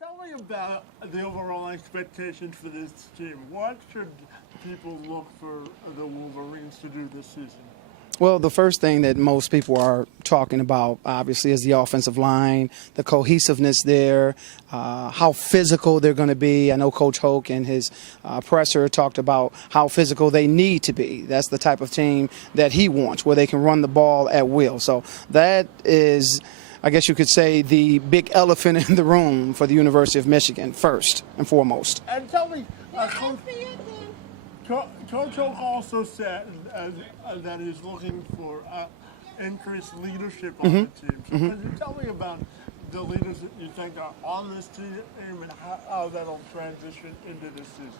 Tell me about the overall expectations for this team. What should people look for the Wolverines to do this season? Well, the first thing that most people are talking about, obviously, is the offensive line, the cohesiveness there, how physical they're going to be. I know Coach Hoke in his presser talked about how physical they need to be. That's the type of team that he wants, where they can run the ball at will. So that is, I guess you could say, the big elephant in the room for the University of Michigan, first and foremost. And tell me, Coach Hoke also said that he's looking for increased leadership on the team. So can you tell me about the leaders that you think are on this team and how that'll transition into this season?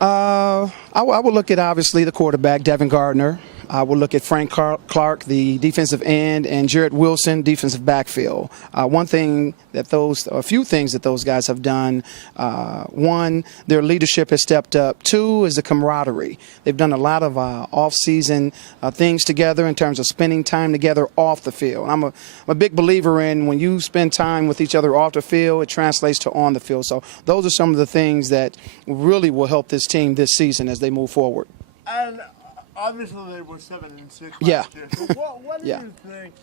I would look at, obviously, the quarterback, Devin Gardner. I would look at Frank Clark, the defensive end, and Jarrett Wilson, defensive backfield. A few things that those guys have done. One, their leadership has stepped up. Two is the camaraderie. They've done a lot of off-season things together in terms of spending time together off the field. I'm a big believer in when you spend time with each other off the field, it translates to on the field. So those are some of the things that really will help this team this season as they move forward. And obviously they were 7-6 last year. So what do you think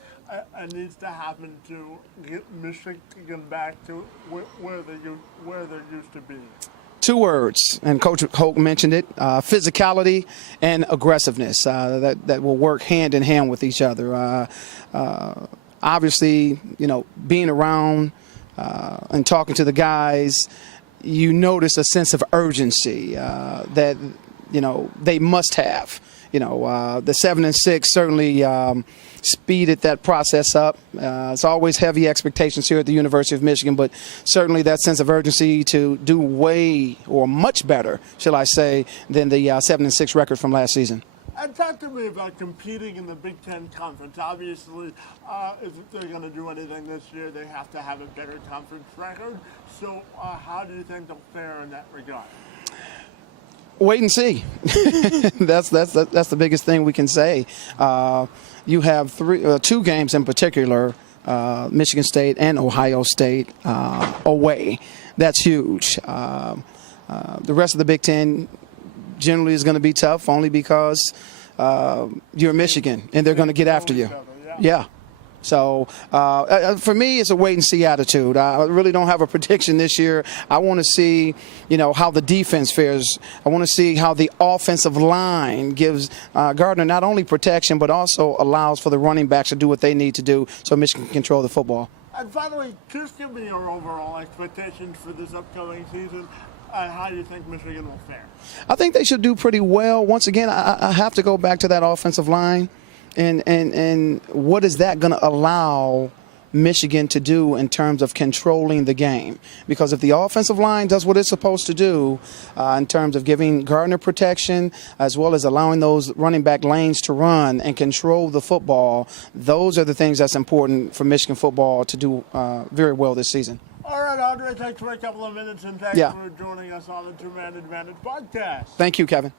needs to happen to get Michigan back to where they used to be? Two words, and Coach Hoke mentioned it, physicality and aggressiveness. That will work hand in hand with each other. Obviously, being around and talking to the guys, you notice a sense of urgency that they must have. The 7-6 certainly speeded that process up. It's always heavy expectations here at the University of Michigan, but certainly that sense of urgency to do way or much better, shall I say, than the 7-6 record from last season. And talk to me about competing in the Big Ten Conference. Obviously, if they're going to do anything this year, they have to have a better conference record. So how do you think they'll fare in that regard? Wait and see. That's the biggest thing we can say. You have two games in particular, Michigan State and Ohio State away. That's huge. The rest of the Big Ten generally is going to be tough, only because you're Michigan and they're going to get after you. Yeah. So for me, it's a wait-and-see attitude. I really don't have a prediction this year. I want to see, how the defense fares. I want to see how the offensive line gives Gardner not only protection but also allows for the running backs to do what they need to do so Michigan can control the football. And finally, just give me your overall expectations for this upcoming season. How do you think Michigan will fare? I think they should do pretty well. Once again, I have to go back to that offensive line. And what is that going to allow Michigan to do in terms of controlling the game? Because if the offensive line does what it's supposed to do in terms of giving Gardner protection as well as allowing those running back lanes to run and control the football, those are the things that's important for Michigan football to do very well this season. All right, Andre, thanks for a couple of minutes, and thanks for joining us on the Two Man Advantage podcast. Thank you, Kevin.